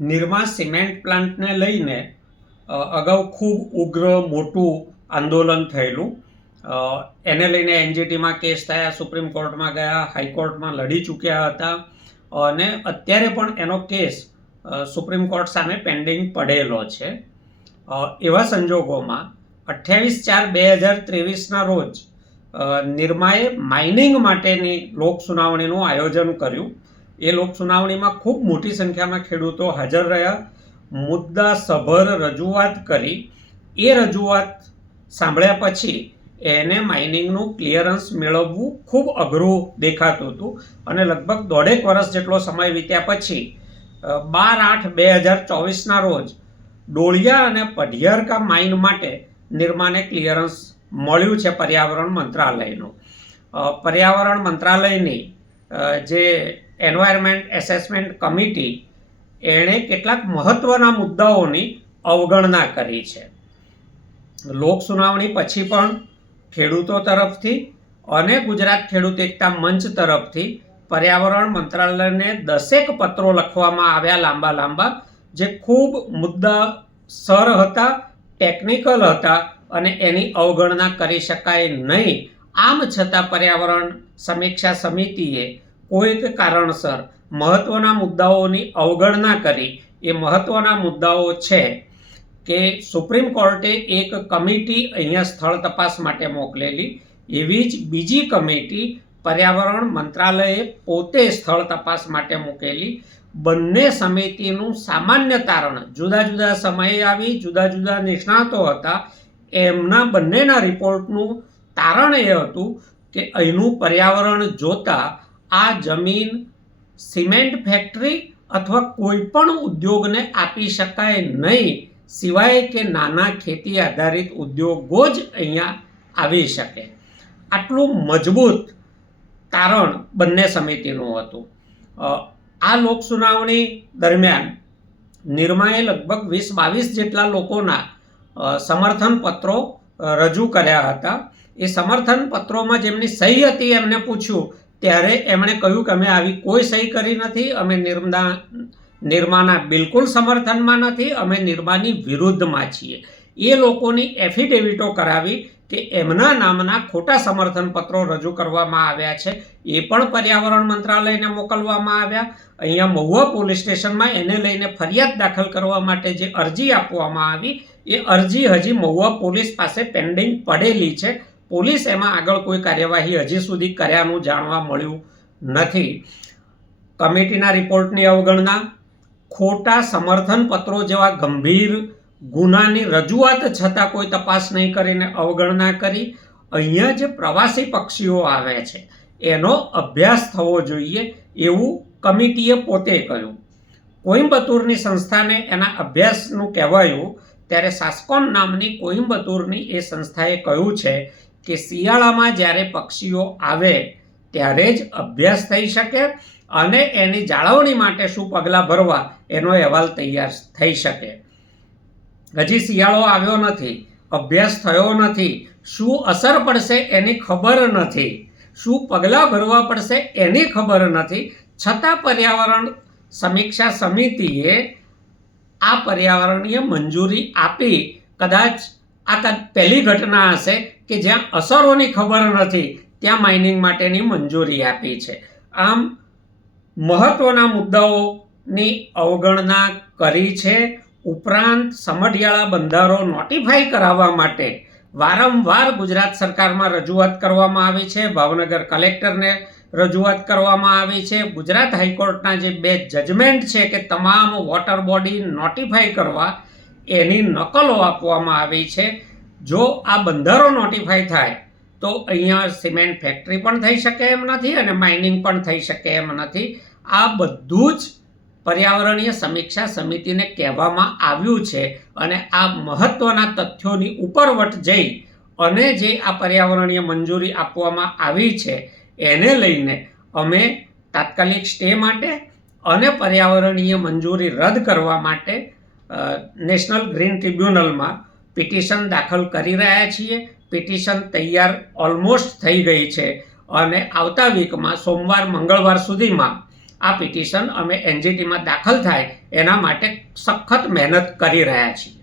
Nirma cement પ્લાન્ટને લઈને અગાઉ ખૂબ ઉગ્ર મોટું આંદોલન થયેલું. એને લઈને એનજીટીમાં કેસ થયા, સુપ્રીમ કોર્ટમાં ગયા, હાઈકોર્ટમાં લડી ચૂક્યા હતા. અને અત્યારે પણ એનો કેસ સુપ્રીમ કોર્ટ સામે પેન્ડિંગ પડેલો છે. એવા સંજોગોમાં અઠ્યાવીસ ચાર બે હજાર ત્રેવીસના રોજ નિરમાએ માઇનિંગ માટેની લોક સુનાવણીનું આયોજન કર્યું. એ લોક સુનાવણીમાં ખૂબ મોટી સંખ્યામાં ખેડૂતો હાજર રહ્યા. મુદ્દા સભર રજૂઆત કરી. એ રજૂઆત સાંભળ્યા પછી એને માઇનિંગનું ક્લિયરન્સ મેળવવું ખૂબ અઘરું દેખાતું હતું અને લગભગ દોઢેક વર્ષ જેટલો સમય વીત્યા પછી બાર આઠ બે હજાર ચોવીસના રોજ ડોળિયા અને પઢિયારકા માઇન માટે નિર્માને ક્લિયરન્સ મળ્યું છે પર્યાવરણ મંત્રાલયનું. પર્યાવરણ મંત્રાલયની જે એન્વાયરમેન્ટ એસેસમેન્ટ કમિટી એણે કેટલાક મહત્ત્વના મુદ્દાઓની અવગણના કરી છે. લોક સુનાવણી પછી પણ ખેડૂતો તરફથી અને ગુજરાત ખેડૂત એકતા મંચ તરફથી પર્યાવરણ મંત્રાલયને દસેક પત્રો લખવામાં આવ્યા લાંબા લાંબા, જે ખૂબ મુદ્દા સર હતા, ટેકનિકલ હતા અને એની અવગણના કરી શકાય નહીં. આમ છતાં પર્યાવરણ સમીક્ષા સમિતિએ કોઈક કારણસર મહત્ત્વના મુદ્દાઓની અવગણના કરી. એ મહત્ત્વના મુદ્દાઓ છે કે સુપ્રીમ કોર્ટે એક કમિટી અહીંયા સ્થળ તપાસ માટે મોકલેલી. એવી જ બીજી કમિટી પર્યાવરણ મંત્રાલયે પોતે સ્થળ તપાસ માટે મૂકેલી. બંને સમિતિનું સામાન્ય તારણ જુદા જુદા સમયે આવી, જુદા જુદા નિષ્ણાતો હતા. એમના બંનેના રિપોર્ટનું તારણ એ હતું કે અહીંનું પર્યાવરણ જોતા આ જમીન સિમેન્ટ ફેક્ટરી અથવા કોઈ પણ ઉદ્યોગને આપી શકાય નહીં, સિવાય કે નાના ખેતી આધારિત ઉદ્યોગો જ અહીંયા આવી શકે. આટલું મજબૂત તારણ બંને સમિતિનું હતું. આ લોક સુનાવણી દરમિયાન નિરમાએ લગભગ વીસ બાવીસ જેટલા લોકોના સમર્થન પત્રો રજૂ કર્યા હતા. એ સમર્થન પત્રોમાં જેમની સહી હતી એમને પૂછ્યું ત્યારે એમણે કહ્યું કે અમે આવી કોઈ સહી કરી નથી, અમે નિર્મા નિર્માના બિલકુલ સમર્થનમાં નથી, અમે નિર્માની વિરુદ્ધમાં છીએ. એ લોકોની એફિડેવિટો કરાવી કે એમના નામના ખોટા સમર્થન પત્રો રજૂ કરવામાં આવ્યા છે. એ પણ પર્યાવરણ મંત્રાલયને મોકલવામાં આવ્યા. અહીંયા મહુવા પોલીસ સ્ટેશનમાં એને લઈને ફરિયાદ દાખલ કરવા માટે જે અરજી આપવામાં આવી, એ અરજી હજી મહુવા પોલીસ પાસે પેન્ડિંગ પડેલી છે. પોલીસ એમાં આગળ કોઈ કાર્યવાહી હજી સુધી કર્યાનું જાણવા મળ્યું નથી. કમિટીના રિપોર્ટની અવગણના, ખોટા સમર્થન પત્રો જેવા ગંભીર ગુનાની રજૂઆત છતાં કોઈ તપાસ નહીં કરીને અવગણના કરી અહીંયા જે પ્રવાસી પક્ષીઓ આવે છે. એનો અભ્યાસ થવો જોઈએ એવું કમિટીએ પોતે કહ્યું. કોઈમ્બતુરની સંસ્થાને એના અભ્યાસનું કહેવાયું, ત્યારે સાસ્કોન નામની કોઈમ્બતુરની એ સંસ્થાએ કહ્યું છે કે શિયાળામાં જ્યારે પક્ષીઓ આવે, ત્યારે જ અભ્યાસ થઈ શકે અને એની જાળવણી માટે શું પગલાં ભરવા એનો અહેવાલ તૈયાર થઈ શકે. હજી શિયાળો આવ્યો નથી, અભ્યાસ થયો નથી, શું અસર પડશે એની ખબર નથી, શું પગલાં ભરવા પડશે એની ખબર નથી. છતાં પર્યાવરણ સમીક્ષા સમિતિએ આ પર્યાવરણીય મંજૂરી આપી, કદાચ આ કદ પહેલી ઘટના હશે કે જ્યાં અસરોની ખબર નથી, ત્યાં માઇનિંગ માટેની મંજૂરી આપી છે. આમ, મહત્વના મુદ્દાઓની અવગણના કરી છે. ઉપરાંત, સમઢિયાળા બંધારો નોટિફાઈ કરાવવા માટે વારંવાર ગુજરાત સરકારમાં રજૂઆત કરવામાં આવી છે. ભાવનગર કલેક્ટરને રજૂઆત કરવામાં આવી છે. ગુજરાત હાઈકોર્ટના જે બે જજમેન્ટ છે કે તમામ વોટર બોડી નોટિફાઈ કરવા એની નકલો આપવામાં આવી છે. જો આ બંધારો નોટિફાઈ થાય, તો અહીંયા સિમેન્ટ ફેક્ટરી પણ થઈ શકે એમ નથી અને માઇનિંગ પણ થઈ શકે એમ નથી. આ બધું જ પર્યાવરણીય સમીક્ષા સમિતિને કહેવામાં આવ્યું છે અને આ મહત્ત્વના તથ્યોની ઉપરવટ જઈ અને જે આ પર્યાવરણીય મંજૂરી આપવામાં આવી છે, એને લઈને અમે તાત્કાલિક સ્ટે માટે અને પર્યાવરણીય મંજૂરી રદ કરવા માટે નેશનલ ગ્રીન ટ્રિબ્યુનલમાં પિટિશન દાખલ કરી રહ્યા છીએ. પિટિશન તૈયાર ઓલમોસ્ટ થઈ ગઈ છે અને આવતા વીકમાં સોમવાર, મંગળવાર સુધીમાં આ પિટિશન અમે એનજીટીમાં દાખલ થાય એના માટે સખત મહેનત કરી રહ્યા છીએ.